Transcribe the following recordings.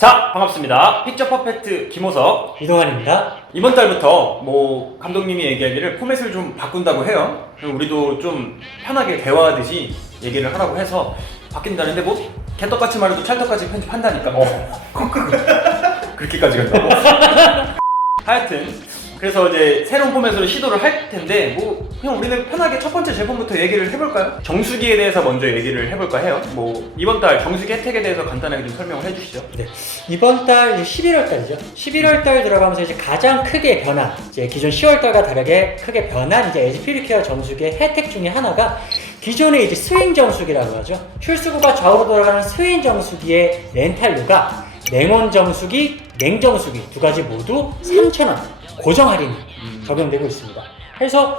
자, 반갑습니다. 픽처 퍼펙트 김호석 이동환입니다. 이번 달부터 감독님이 얘기하기를 포맷을 좀 바꾼다고 해요. 그럼 우리도 좀 편하게 대화하듯이 얘기를 하라고 해서 바뀐다는데 개떡같이 말해도 찰떡같이 편집한다니까. 그렇게까지 간다고? 하여튼 그래서 이제 새로운 포맷으로 시도를 할 텐데 그냥 우리는 편하게 첫 번째 제품부터 얘기를 해볼까요? 정수기에 대해서 먼저 얘기를 해볼까 해요. 이번 달 정수기 혜택에 대해서 간단하게 좀 설명을 해주시죠. 네, 이번 달 11월 달이죠. 11월 달 들어가면서 이제 가장 크게 변한, 이제 기존 10월 달과 다르게 크게 변한 이제 LG 퓨리케어 정수기의 혜택 중에 하나가 기존의 이제 스윙 정수기라고 하죠. 출수구가 좌우로 돌아가는 스윙 정수기의 렌탈료가 냉온 정수기, 냉정수기 두 가지 모두 3,000원 고정 할인이 적용되고 있습니다. 그래서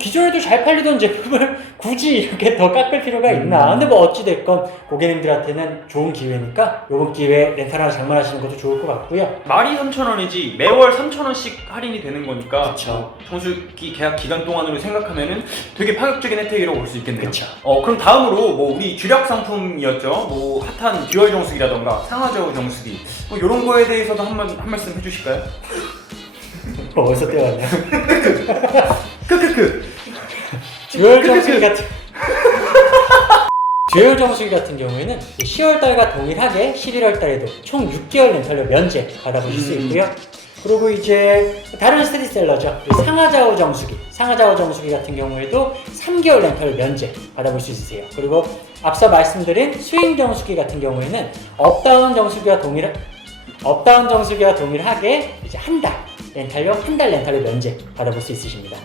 기존에도 잘 팔리던 제품을 굳이 이렇게 더 깎을 필요가 있나. 근데 어찌됐건 고객님들한테는 좋은 기회니까 이번 기회에 렌탈 하나 장만하시는 것도 좋을 것 같고요. 말이 3,000원이지 매월 3,000원씩 할인이 되는 거니까 그쵸. 정수기 계약 기간 동안으로 생각하면은 되게 파격적인 혜택이라고 볼 수 있겠네요. 그쵸. 그럼 다음으로 우리 주력 상품이었죠. 핫한 듀얼 정수기라던가 상하좌우 정수기 이런 거에 대해서도 한 말씀 해주실까요? 어디서 떼왔냐? 크크크. 듀얼 정수기 같은 듀얼 정수기 같은 경우에는 10월 달과 동일하게 11월 달에도 총 6개월 렌탈료 면제 받아보실 수 있고요. 그리고 이제 다른 스테디셀러죠. 상하좌우 정수기 같은 경우에도 3개월 렌탈 면제 받아볼 수 있으세요. 그리고 앞서 말씀드린 스윙 정수기 같은 경우에는 업다운 정수기와 동일하게 이제 한 달 렌탈료 면제 받아볼 수 있으십니다.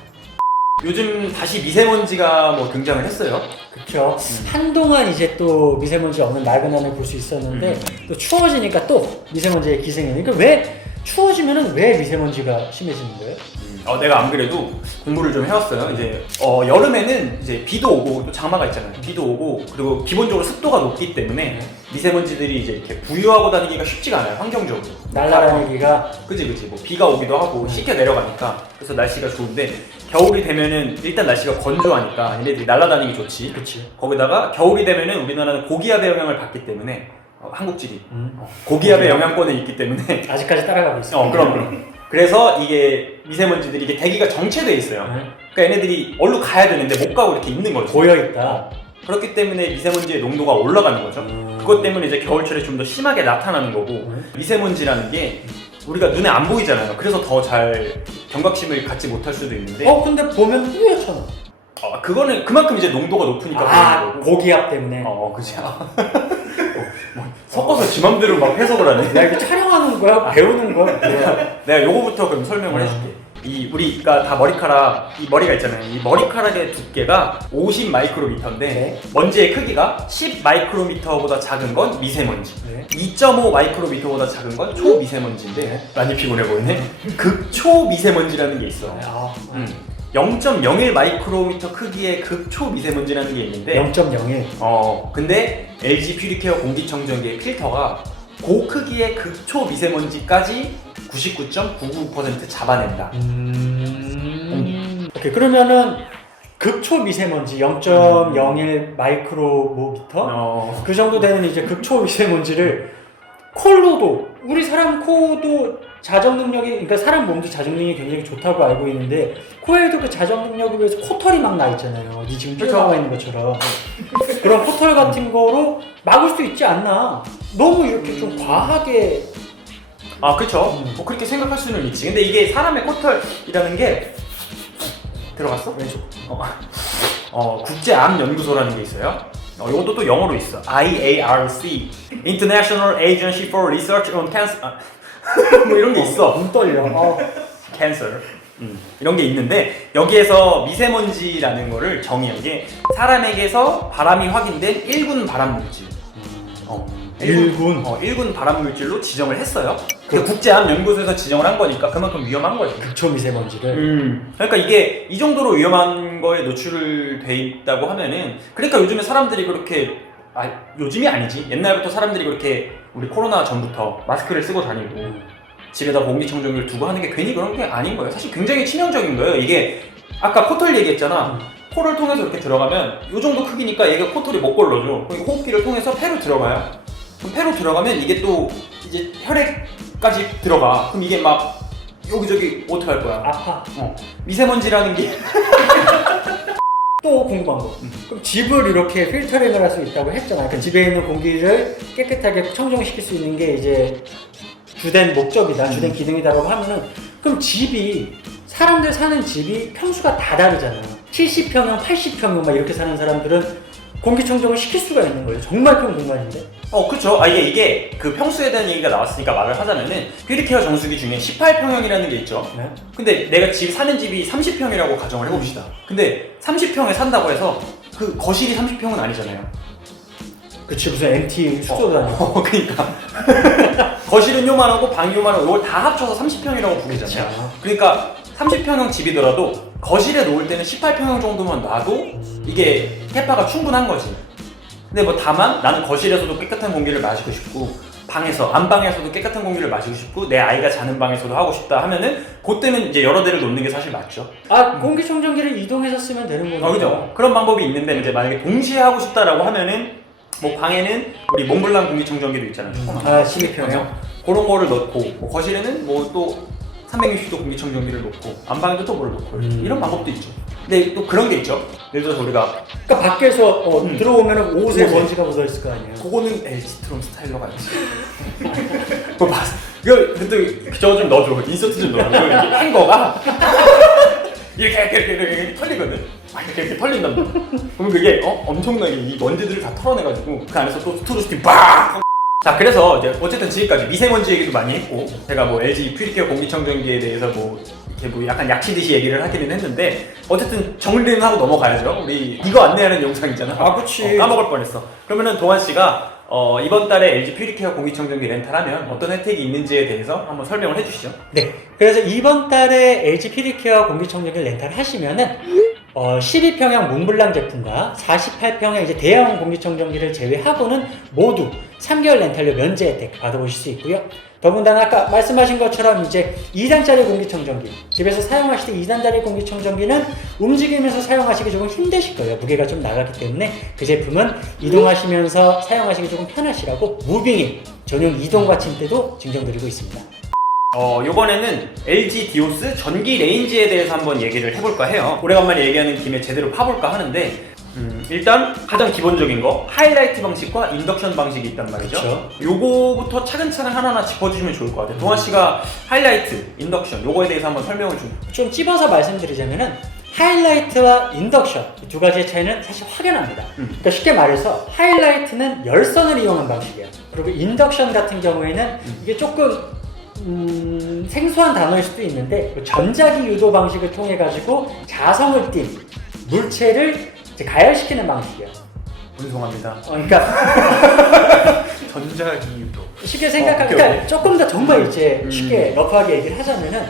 요즘 다시 미세먼지가 등장을 했어요. 그렇죠. 한동안 이제 또 미세먼지 없는 맑은 하늘 볼 수 있었는데 또 추워지니까 또 미세먼지의 기생이. 그러니까 왜 추워지면은 왜 미세먼지가 심해지는 거예요? 내가 안 그래도 공부를 좀 해왔어요. 이제 여름에는 이제 비도 오고 또 장마가 있잖아요. 비도 오고 그리고 기본적으로 습도가 높기 때문에 미세먼지들이 이제 이렇게 부유하고 다니기가 쉽지가 않아요. 환경적으로. 날아다니기가. 그치. 비가 오기도 하고 씻겨 내려가니까. 그래서 날씨가 좋은데 겨울이 되면은 일단 날씨가 건조하니까 얘네들이 날아다니기 좋지. 그치. 거기다가 겨울이 되면은 우리나라는 고기압의 영향을 받기 때문에 한국질이 고기압의 영향권에 있기 때문에 아직까지 따라가고 있어요. 그럼. 그래서 이게 미세먼지들이 이게 대기가 정체돼 있어요. 그러니까 얘네들이 얼른 가야 되는데 못 가고 이렇게 있는 거죠. 고여있다. 그렇기 때문에 미세먼지의 농도가 올라가는 거죠. 그것 때문에 이제 겨울철에 좀 더 심하게 나타나는 거고 미세먼지라는 게 우리가 눈에 안 보이잖아요. 그래서 더 잘 경각심을 갖지 못할 수도 있는데 근데 보면 뿌옇잖아. 그거는 그만큼 이제 농도가 높으니까 보이는 거고. 고기압 때문에. 그치. 섞어서 지 맘대로 막 해석을 하네. 야, 이거 촬영하는 거야? 배우는 거야? 내가 요거부터 그럼 설명을 해줄게. 우리가 다 이 머리가 있잖아요. 이 머리카락의 두께가 50 마이크로미터인데 먼지의 크기가 10 마이크로미터보다 작은 건 미세먼지, 2.5 마이크로미터보다 작은 건 초미세먼지인데 많이 피곤해 보이네. 극초미세먼지라는 게 있어. 0.01 마이크로미터 크기의 극초미세먼지라는 게 있는데 0.01. 근데 LG 퓨리케어 공기청정기의 필터가 그 크기의 극초미세먼지까지 99.99% 잡아낸다. 오케이, 그러면은 극초미세먼지 0.01 마이크로미터? 그 정도 되는 이제 극초미세먼지를 콜로도, 우리 사람 코도 자정 능력이, 그러니까 사람 몸도 자정 능력이 굉장히 좋다고 알고 있는데 코에도 그 자정 능력을 위해서 코털이 막 나 있잖아요. 니 지금 뛰어나와 있는 것처럼. 그런 코털 같은 거로 막을 수 있지 않나. 너무 이렇게 좀 과하게. 그쵸. 그렇게 생각할 수는 있지. 근데 이게 사람의 코털이라는 게 들어갔어? 왼쪽. 국제암연구소라는 게 있어요. 이것도 또 영어로 있어. IARC, International Agency for Research on Cancer. 이런 게 있어. 눈 떨려. Cancer. 이런 게 있는데 여기에서 미세먼지라는 거를 정의한 게 사람에게서 바람이 확인된 1군 발암 물질. 1군 발암 물질로 지정을 했어요. 그 국제암연구소에서 지정을 한 거니까 그만큼 위험한 거죠. 극초미세먼지를. 그러니까 이게 이 정도로 위험한 거에 노출돼 있다고 하면은 그러니까 요즘에 사람들이 그렇게 요즘이 아니지 옛날부터 사람들이 그렇게 우리 코로나 전부터 마스크를 쓰고 다니고 집에다 공기청정기를 두고 하는 게 괜히 그런 게 아닌 거예요. 사실 굉장히 치명적인 거예요. 이게 아까 코털 얘기했잖아. 코를 통해서 이렇게 들어가면 이 정도 크기니까 얘가 코털이 못 걸러줘. 호흡기를 통해서 폐로 들어가요. 그럼 폐로 들어가면 이게 또 이제 혈액까지 들어가. 그럼 이게 막 여기저기 어떻게 할 거야? 아파. 미세먼지라는 게 또 궁금한 거. 그럼 집을 이렇게 필터링을 할 수 있다고 했잖아요. 그러니까 집에 있는 공기를 깨끗하게 청정시킬 수 있는 게 이제 주된 목적이다, 주된 기능이다라고 하면은 그럼 집이 사람들 사는 집이 평수가 다 다르잖아. 70평형, 80평형 막 이렇게 사는 사람들은 공기청정을 시킬 수가 있는 거예요. 정말 큰 공간인데. 그쵸. 이게 그 평수에 대한 얘기가 나왔으니까 말을 하자면은 퓨리케어 정수기 중에 18평형이라는 게 있죠. 네? 근데 내가 사는 집이 30평이라고 가정을 해봅시다. 근데 30평에 산다고 해서 그 거실이 30평은 아니잖아요. 그치, 무슨 MT 숙소도 아니고. 그러니까 거실은 요만하고 방이 요만하고 이걸 다 합쳐서 30평이라고 부르잖아요. 그쵸. 그러니까 30평형 집이더라도 거실에 놓을 때는 18평형 정도만 놔도 이게 캐파가 충분한 거지. 근데 뭐 다만 나는 거실에서도 깨끗한 공기를 마시고 싶고 안방에서도 깨끗한 공기를 마시고 싶고 내 아이가 자는 방에서도 하고 싶다 하면은 그때는 이제 여러 대를 놓는 게 사실 맞죠. 공기청정기를 이동해서 쓰면 되는 거죠. 그죠. 그런 방법이 있는데 이제 만약에 동시에 하고 싶다라고 하면은 뭐 방에는 우리 몽블랑 공기청정기도 있잖아요. 12평형. 그런 거를 넣고 뭐 거실에는 뭐 또 360도 공기청정기를 놓고 안방에도 또 뭘 놓고 이런 방법도 있죠. 근데 또 그런 게 있죠. 예를 들어서 우리가 그러니까 밖에서 들어오면 옷에 옷에. 먼지가 묻어있을 거 아니에요. 그거는 LG트론 스타일러가 있지. 그거 봤어. 이거 저거 좀 넣어줘. 인서트 좀 넣어줘. 이렇게 행거가 이렇게 털리거든. 이렇게 털린단 말이야. 그러면 그게 엄청나게 이 먼지들을 다 털어내가지고 그 안에서 또 스투루스팀 빡! 자, 그래서 이제 어쨌든 지금까지 미세먼지 얘기도 많이 했고 제가 뭐 LG 퓨리케어 공기청정기에 대해서 뭐 이렇게 뭐 약간 약치듯이 얘기를 하기는 했는데 어쨌든 정리는 하고 넘어가야죠. 우리 이거 안내하는 영상이잖아. 그치. 까먹을 뻔했어. 그러면은 동환 씨가 이번 달에 LG 퓨리케어 공기청정기 렌탈하면 어떤 혜택이 있는지에 대해서 한번 설명을 해주시죠. 네. 그래서 이번 달에 LG 퓨리케어 공기청정기 렌탈 하시면은 12평형 몽블랑 제품과 48평형 이제 대형 공기청정기를 제외하고는 모두 3개월 렌탈료 면제 혜택 받아보실 수 있고요. 더군다나 아까 말씀하신 것처럼 이제 2단짜리 공기청정기 집에서 사용하실 때 2단짜리 공기청정기는 움직이면서 사용하시기 조금 힘드실 거예요. 무게가 좀 나가기 때문에 그 제품은 이동하시면서 사용하시기 조금 편하시라고 무빙인 전용 이동 받침대도 증정드리고 있습니다. 요번에는 LG 디오스 전기 레인지에 대해서 한번 얘기를 해볼까 해요. 오래간만에 얘기하는 김에 제대로 파볼까 하는데 일단 가장 기본적인 거 하이라이트 방식과 인덕션 방식이 있단 말이죠. 그쵸. 요거부터 차근차근 하나하나 짚어주시면 좋을 것 같아요. 동아 씨가 하이라이트, 인덕션 요거에 대해서 한번 설명을 좀 찝어서 말씀드리자면은 하이라이트와 인덕션 이 두 가지의 차이는 사실 확연합니다. 그러니까 쉽게 말해서 하이라이트는 열선을 이용한 방식이에요. 그리고 인덕션 같은 경우에는 이게 조금 생소한 단어일 수도 있는데 전자기 유도 방식을 통해 가지고 자성을 띤 물체를 이제 가열시키는 방식이에요. 운송합니다. 그러니까 전자기 유도. 쉽게 생각하니까 조금 더 정말 이제 쉽게 러프하게 얘기를 하자면은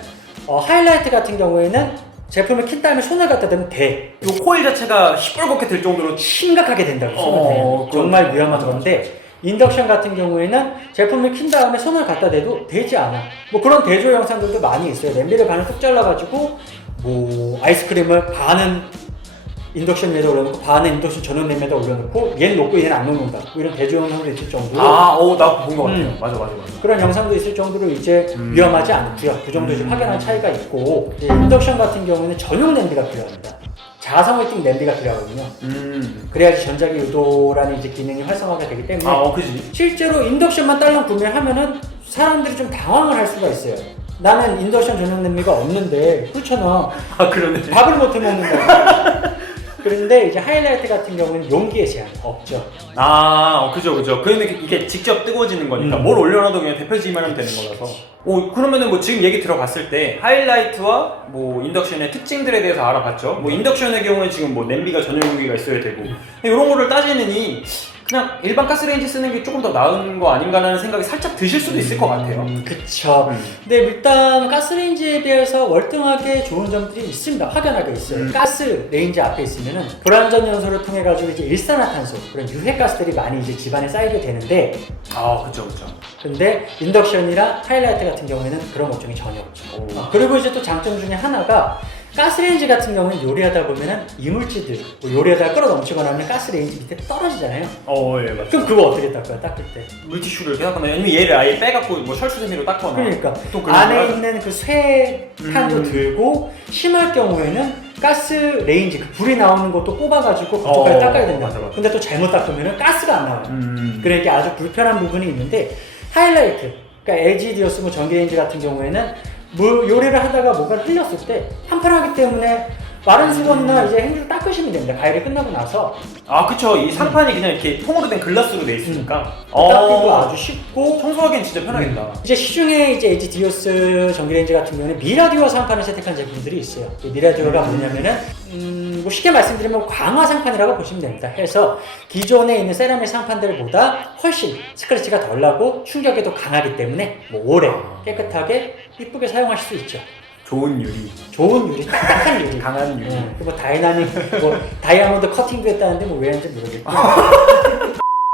하이라이트 같은 경우에는 제품을 킨 다음에 손을 갖다 대면 돼. 요 코일 자체가 시뻘겋게 될 정도로 심각하게 된다고 손을 대면 정말 위험한 건데 인덕션 같은 경우에는 제품을 킨 다음에 손을 갖다 대도 되지 않아. 뭐 그런 대조 영상들도 많이 있어요. 냄비를 반을 뚝 잘라가지고 뭐 아이스크림을 반은 인덕션 위에다 올려놓고 반은 인덕션 전용 냄비에다 올려놓고 얘는 녹고 얘는 안 녹는다. 뭐 이런 대조 영상도 있을 정도로 나 본 것 같아요. 맞아. 그런 영상도 있을 정도로 이제 위험하지 않고요. 그 정도 이제 확연한 차이가 있고 이제 인덕션 같은 경우는 전용 냄비가 필요합니다. 자성을 띈 냄비가 필요하거든요. 그래야지 전자기 유도라는 이제 기능이 활성화가 되기 때문에 그지. 실제로 인덕션만 딸랑 구매하면은 사람들이 좀 당황을 할 수가 있어요. 나는 인덕션 전용 냄비가 없는데 그렇잖아. 그러네. 밥을 못 해 먹는다. 그런데 이제 하이라이트 같은 경우는 용기의 제한 없죠. 그죠. 그러면 이게 직접 뜨거워지는 거니까 뭘 올려놔도 그냥 대표지기만 하면 되는 거라서. 그러면은 뭐 지금 얘기 들어봤을 때 하이라이트와 뭐 인덕션의 특징들에 대해서 알아봤죠. 뭐 인덕션의 경우는 지금 뭐 냄비가 전용 용기가 있어야 되고 이런 거를 따지느니 그냥 일반 가스레인지 쓰는 게 조금 더 나은 거 아닌가라는 생각이 살짝 드실 수도 있을 것 같아요. 그쵸. 근데 일단 가스레인지에 비해서 월등하게 좋은 점들이 있습니다. 확연하게 있어요. 가스레인지 앞에 있으면은 불완전 연소를 통해 가지고 이제 일산화탄소 그런 유해가스들이 많이 이제 집안에 쌓이게 되는데 그쵸. 근데 인덕션이랑 하이라이트 같은 경우에는 그런 걱정이 전혀 없죠. 그리고 이제 또 장점 중에 하나가 가스레인지 같은 경우는 요리하다 보면은 이물질들 뭐 요리하다가 끌어 넘치거나 하면 가스레인지 밑에 떨어지잖아요. 예, 맞죠. 그럼 그거 어떻게 닦아요? 닦을 때? 물티슈를 이렇게 닦거나 아니면 얘를 아예 빼갖고 뭐 철수세미로 닦거나. 그러니까 또 그런 안에 거야? 있는 그 쇠판도 들고 심할 경우에는 가스레인지 그 불이 나오는 것도 꼽아가지고 그쪽까지 닦아야 된다. 맞아. 근데 또 잘못 닦으면 가스가 안 나와요. 그러니까 아주 불편한 부분이 있는데 하이라이트, 그러니까 LG 디오스 뭐 전기레인지 같은 경우에는 요리를 하다가 뭔가를 흘렸을 때 판판하기 때문에 마른 수건이나 이제 행주로 닦으시면 됩니다. 가열이 끝나고 나서. 그쵸. 이 상판이 그냥 이렇게 통으로 된 글라스로 돼 있으니까. 닦기도 아주 쉽고 청소하기엔 진짜 편하겠다. 이제 시중에 이제 LG 디오스 전기레인지 같은 경우는 미라듀어 상판을 채택한 제품들이 있어요. 이 미라듀어가 뭐냐면은 뭐 쉽게 말씀드리면 강화 상판이라고 보시면 됩니다. 해서 기존에 있는 세라믹 상판들보다 훨씬 스크래치가 덜 나고 충격에도 강하기 때문에 뭐 오래 깨끗하게 이쁘게 사용하실 수 있죠. 좋은 유리. 좋은 유리, 딱딱한 유리, 강한 유리. 뭐 다이나믹, 뭐 다이아몬드 커팅도 했다는데 뭐 왜 하는지 모르겠고.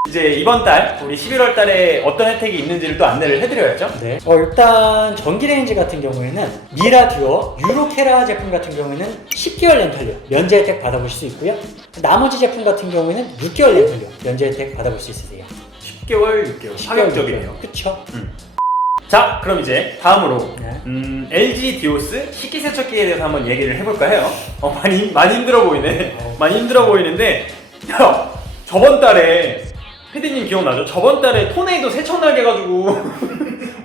이제 이번 달 우리 11월 달에 어떤 혜택이 있는지를 또 안내를 해드려야죠. 네. 일단 전기레인지 같은 경우에는 미라듀어 유로케라 제품 같은 경우에는 10개월 렌탈료 면제 혜택 받아보실 수 있고요. 나머지 제품 같은 경우에는 6개월 렌탈료 면제 혜택 받아볼 수 있으세요. 10개월, 6개월. 파격적이네요. 그쵸? 자, 그럼 이제 다음으로 네. LG 디오스 식기세척기에 대해서 한번 얘기를 해볼까 해요. 많이 힘들어 보이네. 많이 힘들어 보이는데, 야, 저번 달에 피디님 기억나죠? 저번 달에 토네이도 세척나게 해가지고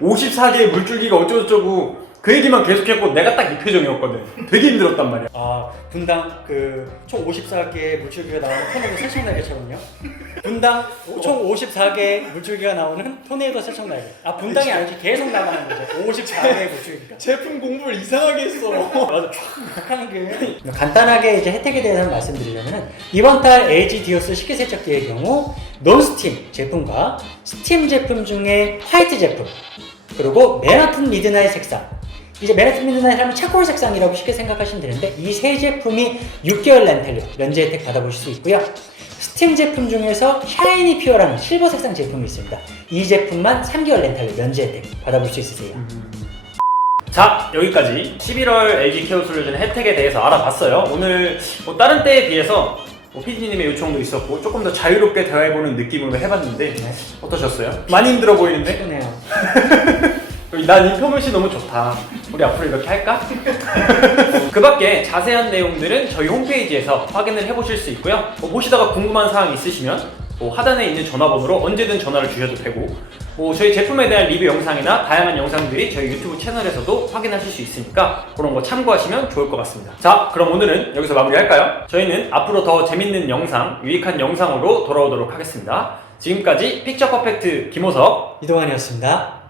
54개의 물줄기가 어쩌고저쩌고 그 얘기만 계속했고 내가 딱 이 표정이었거든. 되게 힘들었단 말이야. 분당 총 54개의 물줄기가 나오는 토네이도 세척날개처럼요. 분당 총 54개의 물줄기가 나오는 토네이도 세척날개. 분당이 아니지 계속 나가는 거죠. 54개의 물줄기가. 제품 공부를 이상하게 했어. 맞아. 촥 하는 게. 간단하게 이제 혜택에 대해서 말씀드리려면 이번 달 LG 디오스 식기세척기의 경우 논스팀 제품과 스팀 제품 중에 화이트 제품 그리고 맨하튼 미드나잇 색상, 이제 맨하튼 미드나잇 하면 차콜 색상이라고 쉽게 생각하시면 되는데 이 세 제품이 6개월 렌탈료 면제 혜택 받아보실 수 있고요. 스팀 제품 중에서 샤이니 퓨어라는 실버 색상 제품이 있습니다. 이 제품만 3개월 렌탈료 면제 혜택 받아볼 수 있으세요. 자, 여기까지 11월 LG 케어 솔루션 혜택에 대해서 알아봤어요. 오늘 뭐 다른 때에 비해서 PD님의 요청도 있었고 조금 더 자유롭게 대화해보는 느낌으로 해봤는데 어떠셨어요? 많이 힘들어 보이는데? 피곤해요. 난 인포메이션 너무 좋다. 우리 앞으로 이렇게 할까? 그 밖에 자세한 내용들은 저희 홈페이지에서 확인을 해보실 수 있고요. 보시다가 궁금한 사항 있으시면 하단에 있는 전화번호로 언제든 전화를 주셔도 되고 저희 제품에 대한 리뷰 영상이나 다양한 영상들이 저희 유튜브 채널에서도 확인하실 수 있으니까 그런 거 참고하시면 좋을 것 같습니다. 자, 그럼 오늘은 여기서 마무리할까요? 저희는 앞으로 더 재밌는 영상, 유익한 영상으로 돌아오도록 하겠습니다. 지금까지 픽처 퍼펙트 김호석, 이동환이었습니다.